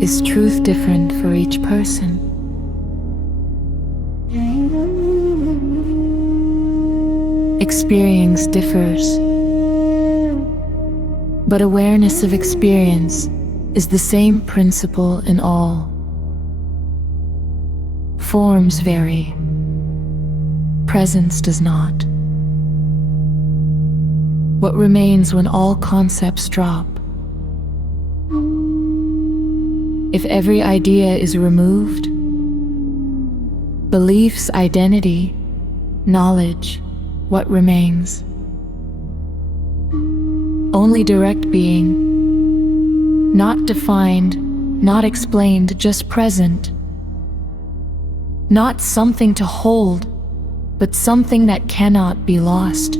Is truth different for each person? Experience differs, but awareness of experience is the same principle in all. Forms vary, presence does not. What remains when all concepts drop? If every idea is removed, beliefs, identity, knowledge, what remains? Only direct being, not defined, not explained, just present. Not something to hold, but something that cannot be lost.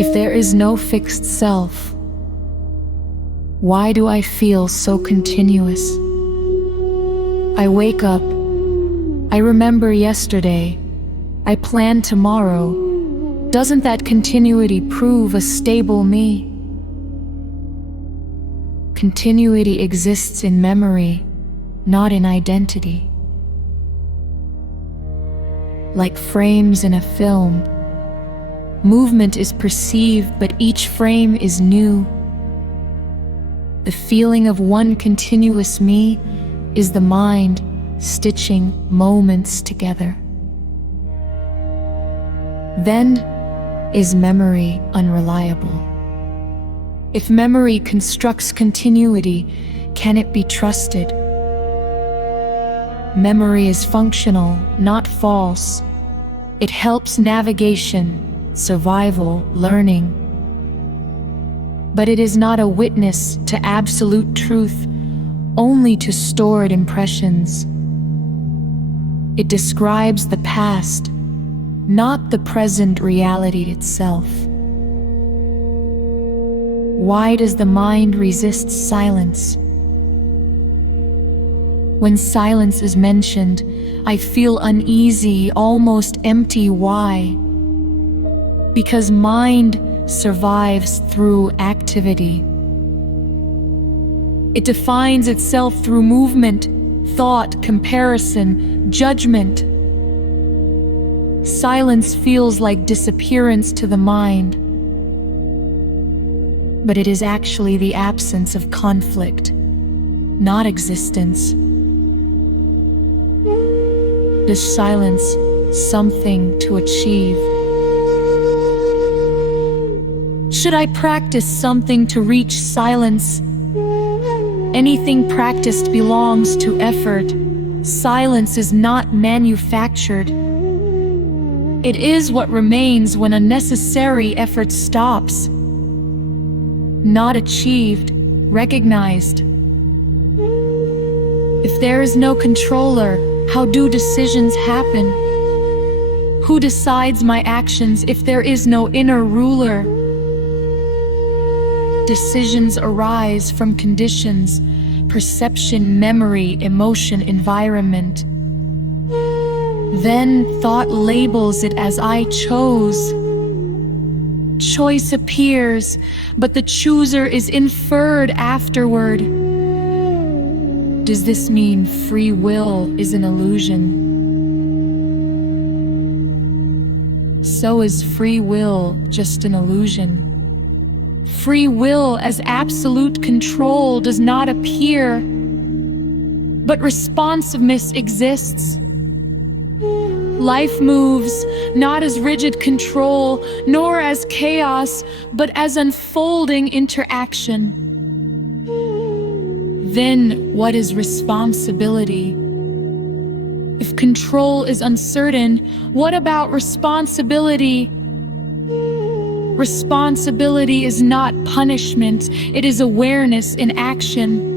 If there is no fixed self, why do I feel so continuous? I wake up, I remember yesterday, I plan tomorrow. Doesn't that continuity prove a stable me? Continuity exists in memory, not in identity. Like frames in a film, movement is perceived, but each frame is new. The feeling of one continuous me is the mind stitching moments together. Then is memory unreliable? If memory constructs continuity, can it be trusted? Memory is functional, not false. It helps navigation, survival, learning. But it is not a witness to absolute truth, only to stored impressions. It describes the past, not the present reality itself. Why does the mind resist silence? When silence is mentioned, I feel uneasy, almost empty. Why? Because mind survives through activity. It defines itself through movement, thought, comparison, judgment. Silence feels like disappearance to the mind, but it is actually the absence of conflict, not existence. Is silence something to achieve? Should I practice something to reach silence? Anything practiced belongs to effort. Silence is not manufactured. It is what remains when a necessary effort stops. Not achieved, recognized. If there is no controller, how do decisions happen? Who decides my actions if there is no inner ruler? Decisions arise from conditions, perception, memory, emotion, environment. Then thought labels it as I chose. Choice appears, but the chooser is inferred afterward. Does this mean free will is an illusion? So is free will just an illusion? Free will as absolute control does not appear, but responsiveness exists. Life moves not as rigid control, nor as chaos, but as unfolding interaction. Then what is responsibility? If control is uncertain, what about responsibility? Responsibility is not punishment, it is awareness in action.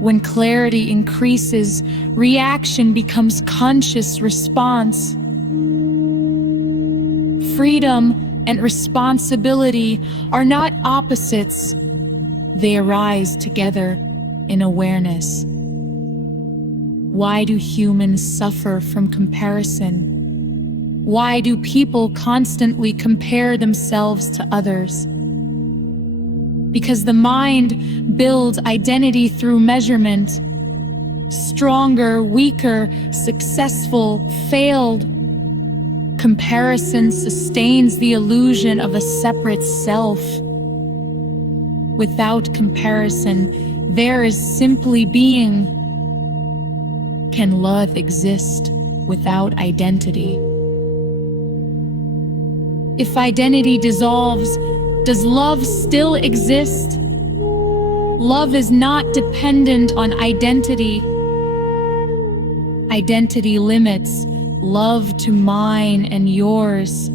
When clarity increases, reaction becomes conscious response. Freedom and responsibility are not opposites. They arise together in awareness. Why do humans suffer from comparison? Why do people constantly compare themselves to others? Because the mind builds identity through measurement. Stronger, weaker, successful, failed. Comparison sustains the illusion of a separate self. Without comparison, there is simply being. Can love exist without identity? If identity dissolves, does love still exist? Love is not dependent on identity. Identity limits love to mine and yours.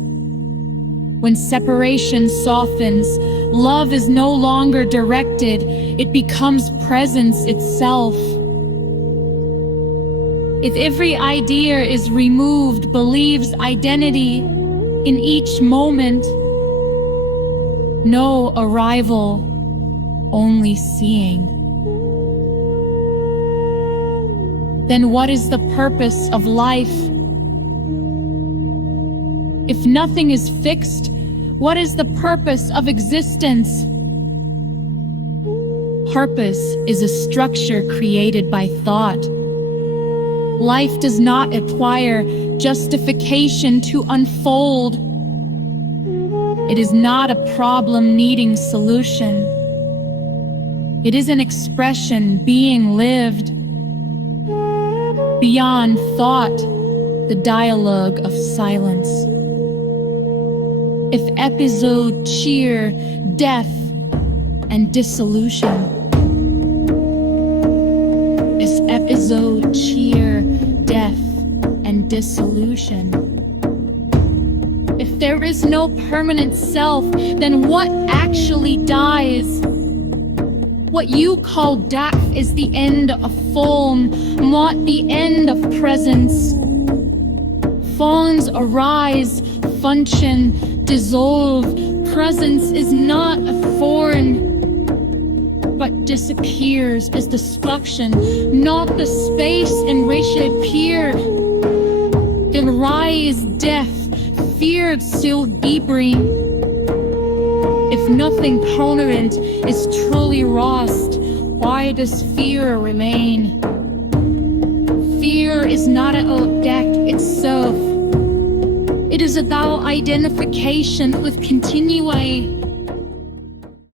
When separation softens, love is no longer directed, it becomes presence itself. If every idea is removed, believes identity in each moment, no arrival, only seeing. Then what is the purpose of life? If nothing is fixed, what is the purpose of existence? Purpose is a structure created by thought. Life does not acquire justification to unfold. It is not a problem needing solution. It is an expression being lived. Beyond thought, the dialogue of silence. If episode cheer, death, and dissolution. Is episode cheer, death, and dissolution. If there is no permanent self, then what actually dies? What you call death is the end of form, not the end of presence. Forms arise, function, dissolve. Presence is not a foreign, but disappears as destruction, not the space in which it appeared. Then rise death, feared still deeply. If nothing permanent is truly lost, why does fear remain? Fear is not an object itself. It is about identification with continuity.